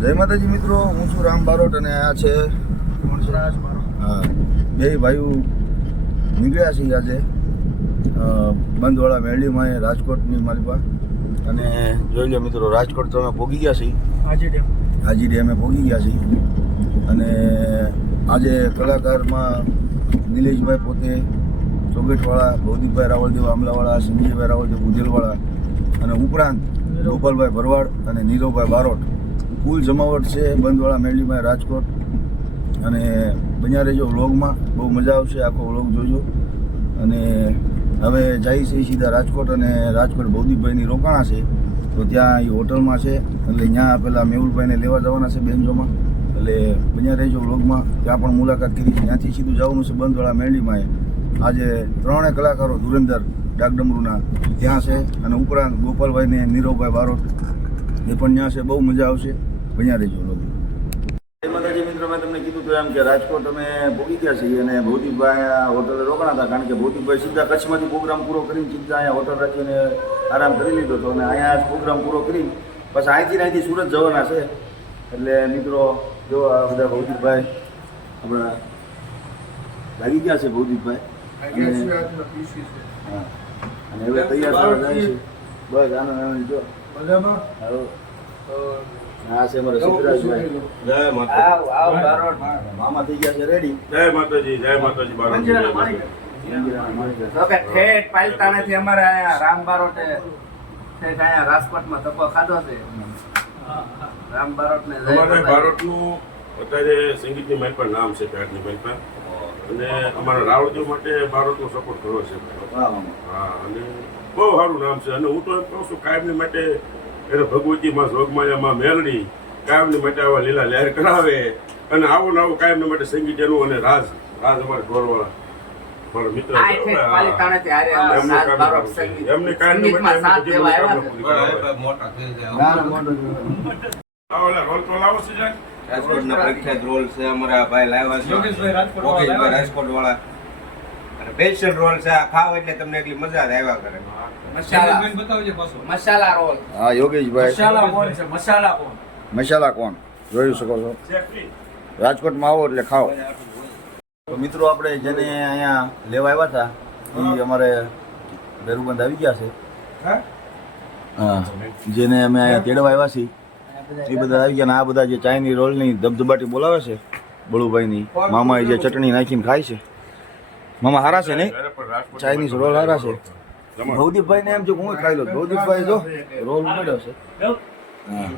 જય માતાજી મિત્રો, હું છું રામ બારોટ અને આ છે હા બે ભાઈઓ નીકળ્યા છીએ આજે બંધવાળા મેરડીમાં રાજકોટની માલિપા. અને જોઈ લો મિત્રો, રાજકોટ તો અમે પહોંચી ગયા છીએ, હાજી ડેમે પહોંચી ગયા છીએ. અને આજે કલાકારમાં નિલેશભાઈ પોતે, ચોગેટવાળા, ભૌતિકભાઈ રાવળદેવ આમલાવાળા, સંજયભાઈ રાવળદેવ બુધેલવાળા અને ઉપરાંત ગોપાલભાઈ ભરવાડ અને નીરવભાઈ બારોટ કુલ જમાવટ છે બંધવાળા મેરડીમાં રાજકોટ. અને બન્યા રહેજો વ્લોગમાં, બહુ મજા આવશે, આખો વ્લોગ જોજો. અને હવે જાય છે સીધા રાજકોટ, અને રાજકોટ ભૌતિકભાઈની રોકાણા છે તો ત્યાં એ હોટલમાં છે, એટલે ત્યાં પેલા મેહુલભાઈને લેવા જવાના છે બેન્જોમાં. એટલે બન્યા રહેજો વ્લોગમાં, ત્યાં પણ મુલાકાત કરી. ત્યાંથી સીધું જવાનું છે બંધવાળા મેરડીમાં. આજે 3 કલાકારો ધુરંધર ડાકડમરૂના ત્યાં છે, અને ઉપરાંત ગોપાલભાઈ ને નીરવભાઈ બારોટ એ પણ ત્યાં છે. બહુ મજા આવશે, બન્યા રહેજો લોકો. જય માતાજી મિત્રો, મેં તમને કીધું તો એમ કે રાજકોટ અમે પહોંચી ગયા છીએ, અને ભૌતિકભાઈ હોટલે રોકાણા હતા, કારણ કે ભૌતિકભાઈ સીધા કચ્છમાંથી પ્રોગ્રામ પૂરો કરીને સીધા અહીંયા હોટલ રાખીને આરામ કરી લીધો હતો. અને અહીંયા પ્રોગ્રામ પૂરો કરી પછી અહીંથી સુરત જવાના છે. એટલે મિત્રો જો આ બધા ભૌતિકભાઈ આપણા લાગી ગયા છે. ભૌતિકભાઈ હા, અને હવે તૈયાર થવા જાય છે. બસ આનંદ જો હા છે અમારે સિદ્ધરાજભાઈ. જય માતા, મામા થઈ ગયા છે રેડી. જય માતાજી, જય માતાજી. બારોટ ઠેઠ પાલતાણાથી અમારે અહીંયા રામ બારોટે ઠેઠ અહીંયા રાજકોટમાં તપો ખાધો છે. રામ બારોટ ને અમારે બારોટનું અત્યારે સંગીતની મારી પર નામ છે, પેટની મારી પર. અને અમારા રાવળદેવ માટે બારોટનો સપોર્ટ કરવો છે. હા, અને બહુ સારું નામ છે. અને હું તો એમ કહું છું, કાયમની માટે એને ભગવતી માં જોગમાયા માં મેલડી કાયમની માટે આવા લીલા લહેર કરાવે, અને આવું નવું કાયમની માટે સંગીત એનું. અને રાજ અમારે ઢોરવાળા મારો મિત્ર એમની કાયમની માટે રોલ તો લાવો છે. રાજકોટના પ્રખ્યાત રોલ છે અમારા ભાઈ લાવ્યા છે, યોગેશભાઈ રાજકોટ વાળા. અને સ્પેશિયલ રોલ છે, આ ખાવ એટલે તમને એટલી મજા જ આવ્યા કરે. મસાલા રોલ. હા યોગેશભાઈ મસાલા કોણ જોઈ શકો છો. રાજકોટમાં આવો એટલે ખાઓ. તો મિત્રો આપણે જેને અહીંયા લેવા આવ્યા હતા એ અમારે ભેરુબંધ આવી ગયા છે. હા, જેને અમે અહીંયા તેડવા આવ્યા છીએ એ બધા આવી ગયા. ને આ બધા જે ચાઇની રોલની ધબધબાટી બોલાવે છે બળુભાઈની, મામાએ જે ચટણી નાખીને ખાય છે. મામા હારા છે નહીં? ચાઇનીઝ રોલ હારા છે. ભૌદીપભાઈ ને એમ જો હું ખાઈ લો. ભૌદીપભાઈ જો રોલ ઉમેર્યો છે. હા,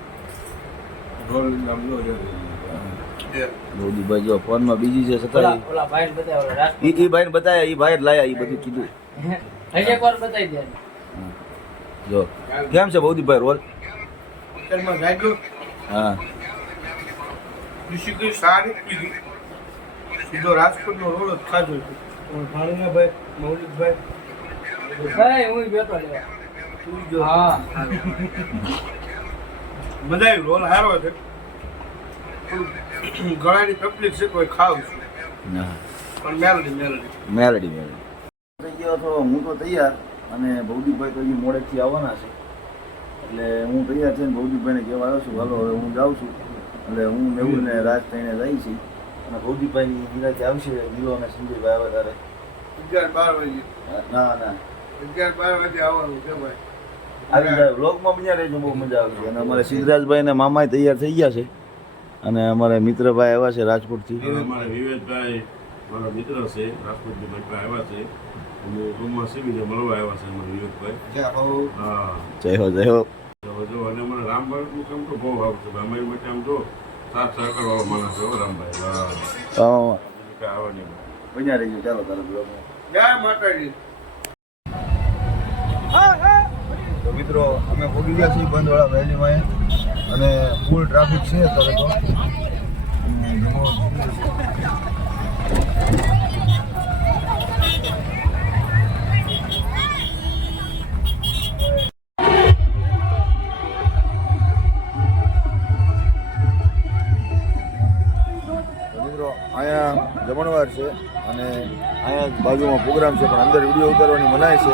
ભૌદીપભાઈ જો ફોનમાં બીજી છે છતાં એ ભાઈ ને બતાવ્યા, એ ભાઈ જ લાયા, એ બધું કીધું. જો કેમ છે ભૌદીપભાઈ રોલ? હા, સીધો રાજકોટ નો રોડ જ ખાધો છે. ભાણિયાભાઈ, મૌલિકભાઈ બધા રોલ સારો છે. ગળાની તકલીફ છે કોઈ ખાવ પણ મેલડી થઈ ગયો તો હું તો તૈયાર, અને ભૌદીપભાઈ તો હજી મોડેકથી આવવાના છે. એટલે હું તૈયાર છે ને ભૌદીપભાઈને કહેવા આવ્યો છું, હાલો હવે હું જાઉં છું. એટલે હું મેહુલ ને રાજ થઈને જઈ છીએ, અને ભૌદીપભાઈની નિરાતે આવશે. નીલો અને સંજયભાઈ આવે ત્યારે 11-12 વાગે. ના 11-12 વાગે આવવાનું છે ભાઈ. આવી જાય વ્લોગમાં બન્યા રહેજો, બહુ મજા આવશે. અને અમારે સિદ્ધરાજભાઈ ને મામા તૈયાર થઈ ગયા છે, અને અમારે મિત્રભાઈ આવ્યા છે રાજકોટથી. અમારા વિવેકભાઈ મારા મિત્ર છે, રાજકોટથી ભાઈ આવ્યા છે. અમે રૂમમાં સીવીને મળવા આવ્યા છે અમારા વિવેકભાઈ. હા, જય હો જય હો. જો અને મને રામ બારોટનું કામ તો બહુ સારું છે. અમારી માટે આમ જો સાથ સહકાર વાળો માણસ છે રામભાઈ. હા, આવવાની બન્યા રહેજો. ચાલો તારે બ્લોગમાં. જય માતાજી. તો મિત્રો અમે પહોંચી ગયા છીએ બંધવાળા મેરડીમાં, અને ફૂલ ટ્રાફિક છે અત્યારે તો. મિત્રો અહીંયા જમણવાર છે, અને અહીંયા બાજુમાં પ્રોગ્રામ છે, પણ અંદર વિડીયો ઉતારવાની મનાય છે.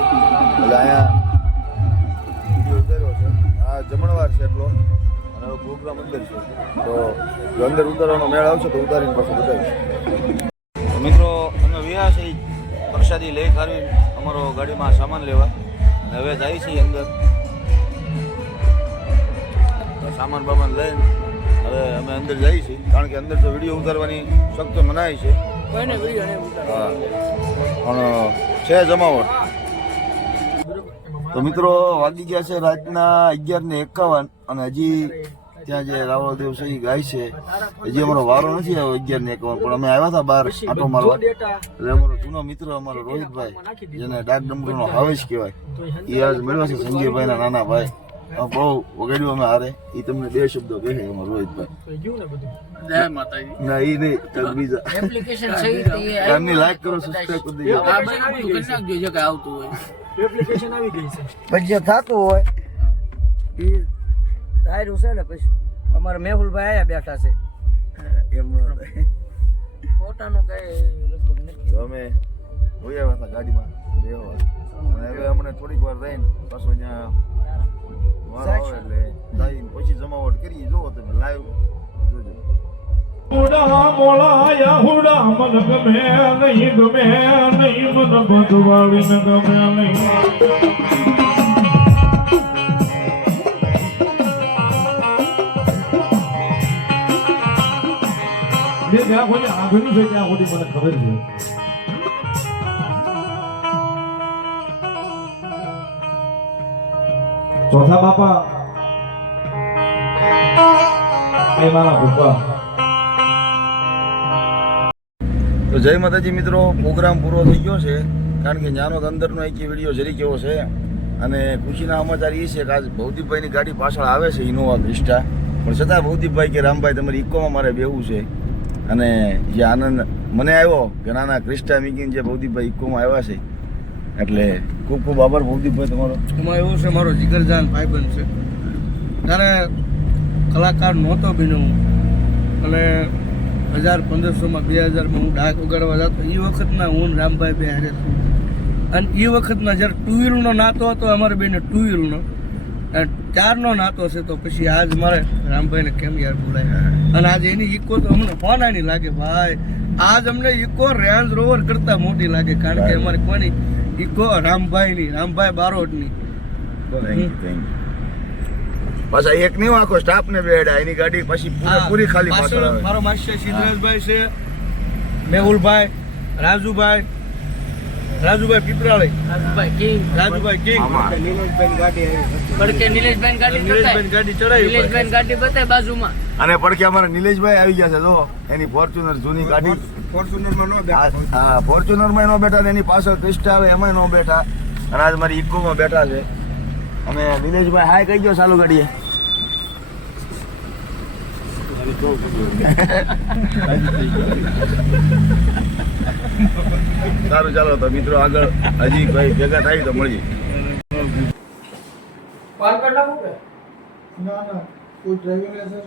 એટલે અહીંયા વિડીયો ઉતાર્યો છે. આ જમણવાર છે એટલો, અને હવે પ્રોગ્રામ અંદર છે, તો જો અંદર ઉતારવાનો મેળ આવશે તો ઉતારીને પાછું બતાવીશ. મિત્રો અમે વ્યા છે પ્રસાદી લઈ ખાવી અમારો ગાડીમાં સામાન લેવા, અને હવે જાય છીએ અંદર સામાન બામાન લઈને હવે અમે અંદર જઈએ છીએ, કારણ કે અંદર તો વિડીયો ઉતારવાની સખ્ત મનાય છે. હા પણ છે જમાવટ. તો મિત્રો વાગી ગયા છે રાતના 11:51 અને હજી ત્યાં જે રાવળદેવ છે એ ગાય છે, હજી અમારો વારો નથી આવ્યો 11:51, પણ અમે આવ્યા હતા બહાર આંટો મારવા. એટલે અમારો જૂનો મિત્ર અમારો રોહિતભાઈ, જેને ડાક ડમરૂનો હાવેશ કહેવાય, એ આજ મળ્યો છે સંજયભાઈના નાના ભાઈ. બહુ વગાડ્યું અમે હારે, એ તમને 2 શબ્દો કહે અમારો રોહિતભાઈ. ના એ નહીં, બીજા એપ્લિકેશન છે કામની લાઈક કરો, સબસ્ક્રાઇબ કરી દેજો. આ બધું કરી નાખજો જે કાંઈ આવતું હોય. એપ્લિકેશન આવી ગઈ છે. પછી જે થતું હોય એ ધાર્યું છે ને, પછી અમારા મેહુલભાઈ આયા બેઠા છે. ફોટાનું કઈ લગભગ નથી. તો અમે હોઈ આવ્યા હતા ગાડીમાં બેહવા, અને હવે અમને થોડીક વાર રહીને પાછો ત્યાં વારો આવે એટલે જઈને પછી જમાવટ કરી. જોવો તમે લાઈવ જોજો. હુડા મોળાયા હુડા મન ગમે નહીં, ગમે નહીં મન બધવાળીને ગમે નહીં. જે જ્યાં કોઈ આંગળ્યું છે ત્યાં સુધી મને ખબર છે. ચોથા બાપા એ મારા પપ્પા. તો જય માતાજી મિત્રો, પ્રોગ્રામ પૂરો થઈ ગયો છે, કારણ કે જ્ઞાનો અંદરનો એક વિડીયો જરી કેવો છે. અને ખુશીના સમાચાર એ છે કે આજ ભૌતિકભાઈની ગાડી પાછળ આવે છે ઇનોવા ક્રિસ્ટા, પણ છતાં ભૌતિકભાઈ કે રામભાઈ તમારી ઇકોમાં મારે બેવું છે. અને જે આનંદ મને આવ્યો કે નાના ક્રિસ્ટા મીકીને જે ભૌતિકભાઈ ઇકોમાં આવ્યા છે, એટલે ખૂબ ખૂબ આભાર ભૌતિકભાઈ તમારો. એમાં એવું છે, મારો જીગરજાન ભાઈબંધ છે. ત્યારે કલાકાર નહોતો બન્યો હું, અને 1500માં 2000માં હું ડાક ઉગાડવા જતો. એ વખતના હું રામભાઈ બે હારે છું, અને એ વખતના જ્યારે 2 વ્હીલનો નાતો હતો અમારે બેને 2 વ્હીલનો, અને 4નો નાતો છે. તો પછી આજ મારે રામભાઈને કેમ યાર બોલાય, અને આજે એની ઇકો તો અમને ફોનાની લાગે ભાઈ. આજ અમને ઇકો રેન્જ રોવર કરતા મોટી લાગે, કારણ કે અમારે કોની ઇકો રામભાઈની, રામભાઈ બારોટની. પાછા એક નહીં આખો સ્ટાફ ને બેડા, એની ગાડી પછી પૂરી ખાલી પાછળ આવે. મારો માસ્ટર સિદ્ધરાજભાઈ છે, મેહુલભાઈ, રાજુભાઈ પિપરાળી, રાજુભાઈ કિંગ, પડકે નિલેશભાઈ ગાડી ચડાવી, નિલેશભાઈ ગાડી બતાય બાજુમાં. અને પડકે અમારા નિલેશભાઈ આવી ગયા છે. જો એની ફોર્ચ્યુનર જૂની ગાડી, હા ફોર્ચ્યુનરમાં નો બેઠા, એની પાછળ ક્રિસ્ટા આવે એમાં નો બેઠા, અને આજ મારી ઇકોમાં બેઠા છે. અને નિલેશભાઈ હાય કહી ગયો ચાલુ ગાડીએ. સારું ચાલો તો મિત્રો આગળ હજી ભાઈ ભેગા થાય તો મળીએ. ના કોઈ ડ્રાઇવિંગ લાયસન્સ